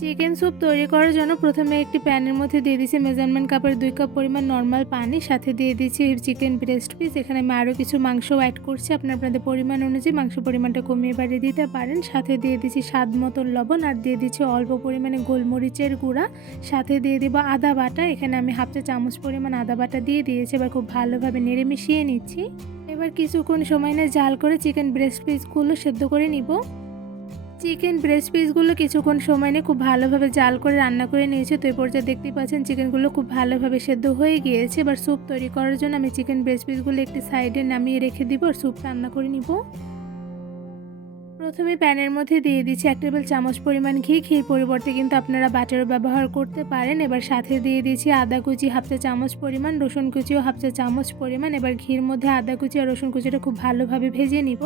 Chicken soup তৈরি করার জন্য প্রথমে একটি প্যানের মধ্যে দিয়ে দিচ্ছি মেজারমেন্ট কাপের 2 কাপ পরিমাণ নর্মাল পানি, সাথে দিয়ে দিচ্ছি চিকেন ব্রেস্ট পিস। এখানে আমি আরও কিছু মাংস অ্যাড করছি, আপনাদের পরিমাণ অনুযায়ী মাংস পরিমাণটা কমিয়ে বাড়িয়ে দিতে পারেন। সাথে দিয়ে দিচ্ছি স্বাদ মতন লবণ, আর দিয়ে দিচ্ছি অল্প পরিমাণে গোলমরিচের গুঁড়া, সাথে দিয়ে দিব আদা বাটা। এখানে আমি হাফ চা চামচ পরিমাণ আদা বাটা দিয়ে দিয়েছি। এবার খুব ভালোভাবে নেড়ে মিশিয়ে নিচ্ছি। এবার কিছুক্ষণ সময় নিয়ে জাল করে চিকেন ব্রেস্ট পিসগুলো সেদ্ধ করে নিব। চিকেন ব্রেস্ট পিসগুলো কিছুক্ষণ সময় নিয়ে খুব ভালোভাবে জাল করে রান্না করে নিয়েছি। তো এই পর্যায়ে দেখতেই পাচ্ছেন চিকেনগুলো খুব ভালোভাবে সেদ্ধ হয়ে গিয়েছে। এবার স্যুপ তৈরি করার জন্য আমি চিকেন ব্রেস্ট পিসগুলো একটি সাইডে নামিয়ে রেখে দিব আর স্যুপ রান্না করে নিব। প্রথমে প্যানের মধ্যে দিয়ে দিচ্ছি 1 টেবিল চামচ পরিমাণ ঘি। ঘির পরিবর্তে কিন্তু আপনারা বাটারও ব্যবহার করতে পারেন। এবার সাথে দিয়ে দিচ্ছি আদা কুচি হাফ চা চামচ পরিমাণ, রসুন কুচিও হাফ চা চামচ পরিমাণ। এবার ঘির মধ্যে আদা কুচি আর রসুন কুচিটা খুব ভালোভাবে ভেজে নিব।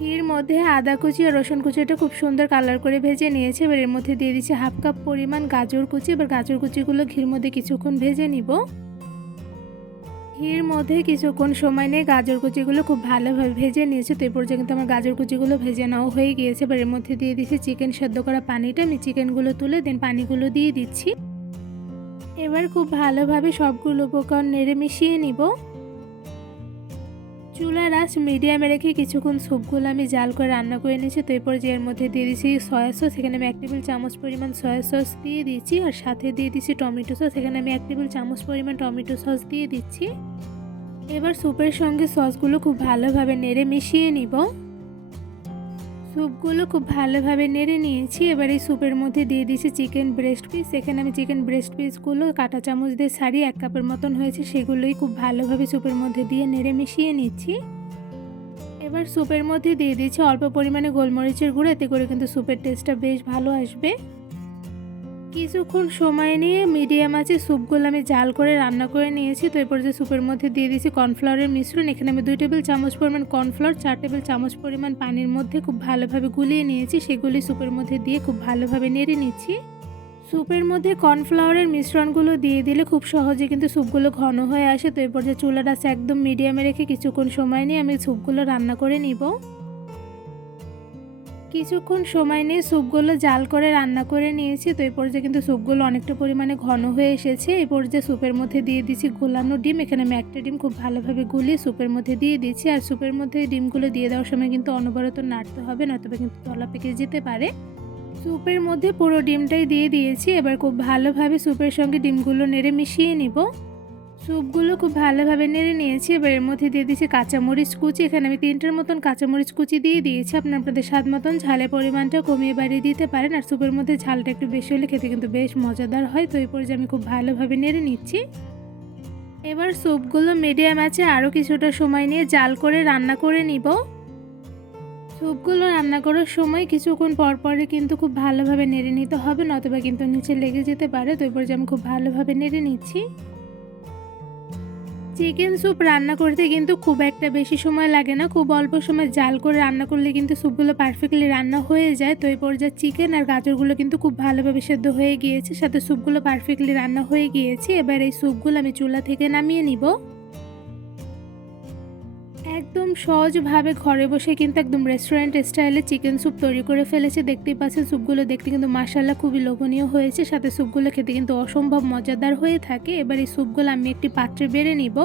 ঘির মধ্যে আদা কুচি আর রসুন কুচিটা খুব সুন্দর কালার করে ভেজে নিয়েছে। এবার এর মধ্যে দিয়ে দিচ্ছি হাফ কাপ পরিমাণ গাজর কুচি। এবার গাজর কুচিগুলো ঘির মধ্যে কিছুক্ষণ ভেজে নিব। ঘির মধ্যে কিছুক্ষণ সময় নিয়ে গাজর কুচিগুলো খুব ভালোভাবে ভেজে নিয়েছে। তো এই পর্যায়ে কিন্তু আমার গাজর কুচিগুলো ভেজে নেওয়া হয়ে গিয়েছে। এবার এর মধ্যে দিয়ে দিচ্ছি চিকেন সেদ্ধ করা পানিটা। আমি চিকেনগুলো তুলে দেন পানিগুলো দিয়ে দিচ্ছি। এবার খুব ভালোভাবে সবগুলো উপকরণ নেড়ে মিশিয়ে নিব। চুলার আঁচ মিডিয়ামে রেখে কিছুক্ষণ স্যুপগুলো আমি জাল করে রান্না করে নিয়েছি। তো এরপর যে এর মধ্যে দিয়ে দিচ্ছি সয়া সস। এখানে আমি 1 টেবিল চামচ পরিমাণ সয়া সস দিয়ে দিচ্ছি, আর সাথে দিয়ে দিচ্ছি টমেটো সস। এখানে আমি 1 টেবিল চামচ পরিমাণ টমেটো সস দিয়ে দিচ্ছি। এবার স্যুপের সঙ্গে সসগুলো খুব ভালোভাবে নেড়ে মিশিয়ে নিব। স্যুপগুলো খুব ভালোভাবে নেড়ে নিয়েছি। এবার এই স্যুপের মধ্যে দিয়ে দিচ্ছি চিকেন ব্রেস্ট পিস। এখানে আমি চিকেন ব্রেস্ট পিসগুলো কাঁটা চামচ দিয়ে ছাড়িয়ে 1 কাপের মতন হয়েছে, সেগুলোই খুব ভালোভাবে স্যুপের মধ্যে দিয়ে নেড়ে মিশিয়ে নিচ্ছি। এবার স্যুপের মধ্যে দিয়ে দিচ্ছি অল্প পরিমাণে গোলমরিচের গুঁড়ো, এতে করে কিন্তু স্যুপের টেস্টটা বেশ ভালো আসবে। কিছুক্ষণ সময় নিয়ে মিডিয়াম আঁচে স্যুপগুলো আমি জাল করে রান্না করে নিয়েছি। তো এরপর যে স্যুপের মধ্যে দিয়ে দিচ্ছি কর্নফ্লাওয়ারের মিশ্রণ। এখানে আমি 2 টেবিল চামচ পরিমাণ কর্নফ্লাওয়ার 4 টেবিল চামচ পরিমাণ পানির মধ্যে খুব ভালোভাবে গুলিয়ে নিয়েছি, সেগুলি স্যুপের মধ্যে দিয়ে খুব ভালোভাবে নেড়ে নিচ্ছি। স্যুপের মধ্যে কর্নফ্লাওয়ারের মিশ্রণগুলো দিয়ে দিলে খুব সহজে কিন্তু স্যুপগুলো ঘন হয়ে আসে। তো এরপর যে চুলার আঁচ একদম মিডিয়ামে রেখে কিছুক্ষণ সময় নিয়ে আমি স্যুপগুলো রান্না করে নিব। কিছুক্ষণ সময় নিয়ে স্যুপগুলো জাল করে রান্না করে নিয়েছি। তো এই পর্যায়ে কিন্তু স্যুপগুলো অনেকটা পরিমাণে ঘন হয়ে এসেছে। এই পর্যায়ে স্যুপের মধ্যে দিয়ে দিচ্ছি গোলানো ডিম। এখানে আমি একটা ডিম খুব ভালোভাবে গুলিয়ে স্যুপের মধ্যে দিয়ে দিচ্ছি, আর স্যুপের মধ্যে ডিমগুলো দিয়ে দেওয়ার সময় কিন্তু অনবরত নাড়তে হবে, নয়তোবা কিন্তু তলা পেকে যেতে পারে। স্যুপের মধ্যে পুরো ডিমটাই দিয়ে দিয়েছি। এবার খুব ভালোভাবে স্যুপের সঙ্গে ডিমগুলো নেড়ে মিশিয়ে নিব। স্যুপগুলো খুব ভালোভাবে নেড়ে নিয়েছি। এবার এর মধ্যে দিয়ে দিয়েছি কাঁচামরিচ কুচি। এখানে আমি 3টের মতন কাঁচামরিচ কুচি দিয়ে দিয়েছি। আপনাদের স্বাদ মতন ঝালের পরিমাণটা কমিয়ে বাড়িয়ে দিতে পারেন, আর স্যুপের মধ্যে ঝালটা একটু বেশি হলে খেতে কিন্তু বেশ মজাদার হয়। তো এই পর্যায়ে আমি খুব ভালোভাবে নেড়ে নিচ্ছি। এবার স্যুপগুলো মিডিয়াম আঁচে আরও কিছুটা সময় নিয়ে জাল করে রান্না করে নিব। স্যুপগুলো রান্না করার সময় কিছুক্ষণ পরপরই কিন্তু খুব ভালোভাবে নেড়ে নিতে হবে, নতুবা কিন্তু নিচে লেগে যেতে পারে। তো এই পর্যায়ে আমি খুব ভালোভাবে নেড়ে নিচ্ছি। চিকেন স্যুপ রান্না করতে কিন্তু খুব একটা বেশি সময় লাগে না, খুব অল্প সময় জাল করে রান্না করলে কিন্তু স্যুপগুলো পারফেক্টলি রান্না হয়ে যায়। তো এই পর্যায়ে চিকেন আর গাজরগুলো কিন্তু খুব ভালোভাবে সেদ্ধ হয়ে গিয়েছে, সাথে স্যুপগুলো পারফেক্টলি রান্না হয়ে গিয়েছে। এবার এই স্যুপগুলো আমি চুলা থেকে নামিয়ে নিব। একদম সহজভাবে ঘরে বসে কিন্তু একদম রেস্টুরেন্ট স্টাইলে চিকেন স্যুপ তৈরি করে ফেলেছে। দেখতেই পাচ্ছেন স্যুপগুলো দেখতে কিন্তু মাশাআল্লাহ খুবই লোভনীয় হয়েছে, সাথে স্যুপগুলো খেতে কিন্তু অসম্ভব মজাদার হয়ে থাকে। এবার এই স্যুপগুলো আমি একটি পাত্রে বেড়ে নিব।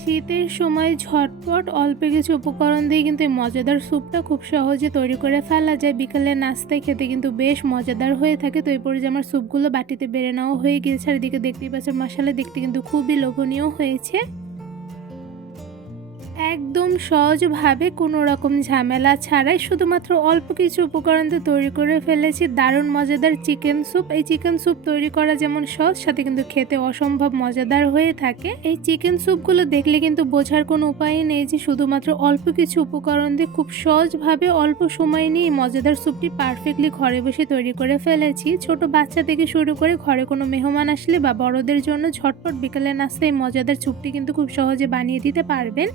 শীতের সময় ঝটপট অল্প কিছু উপকরণ দিয়ে কিন্তু এই মজাদার স্যুপটা খুব সহজে তৈরি করে ফেলা যায়। বিকালের নাস্তায় খেতে কিন্তু বেশ মজাদার হয়ে থাকে। তো এরপরে যে আমার স্যুপগুলো বাটিতে বেড়ে নেওয়া হয়ে গিয়েছে, আর এদিকে দেখতেই পাচ্ছেন মাশাআল্লাহ দেখতে কিন্তু খুবই লোভনীয় হয়েছে। একদম সহজভাবে কোনো রকম ঝামেলা ছাড়াই শুধুমাত্র অল্প কিছু উপকরণ দিয়ে তৈরি করে ফেলেছি দারুণ মজাদার চিকেন স্যুপ। এই চিকেন স্যুপ তৈরি করা যেমন সহজ, সাথে কিন্তু খেতে অসম্ভব মজাদার হয়ে থাকে। এই চিকেন স্যুপগুলো দেখলে কিন্তু বোঝার কোনো উপায় নেই যে শুধুমাত্র অল্প কিছু উপকরণ দিয়ে খুব সহজভাবে অল্প সময় নিয়ে মজাদার স্যুপটি পারফেক্টলি ঘরে বসে তৈরি করে ফেলেছি। ছোট বাচ্চা থেকে শুরু করে ঘরে কোনো মেহমান আসলে বা বড়দের জন্য ঝটপট বিকালের নাস্তায় মজাদার স্যুপটি কিন্তু খুব সহজে বানিয়ে দিতে পারবেন।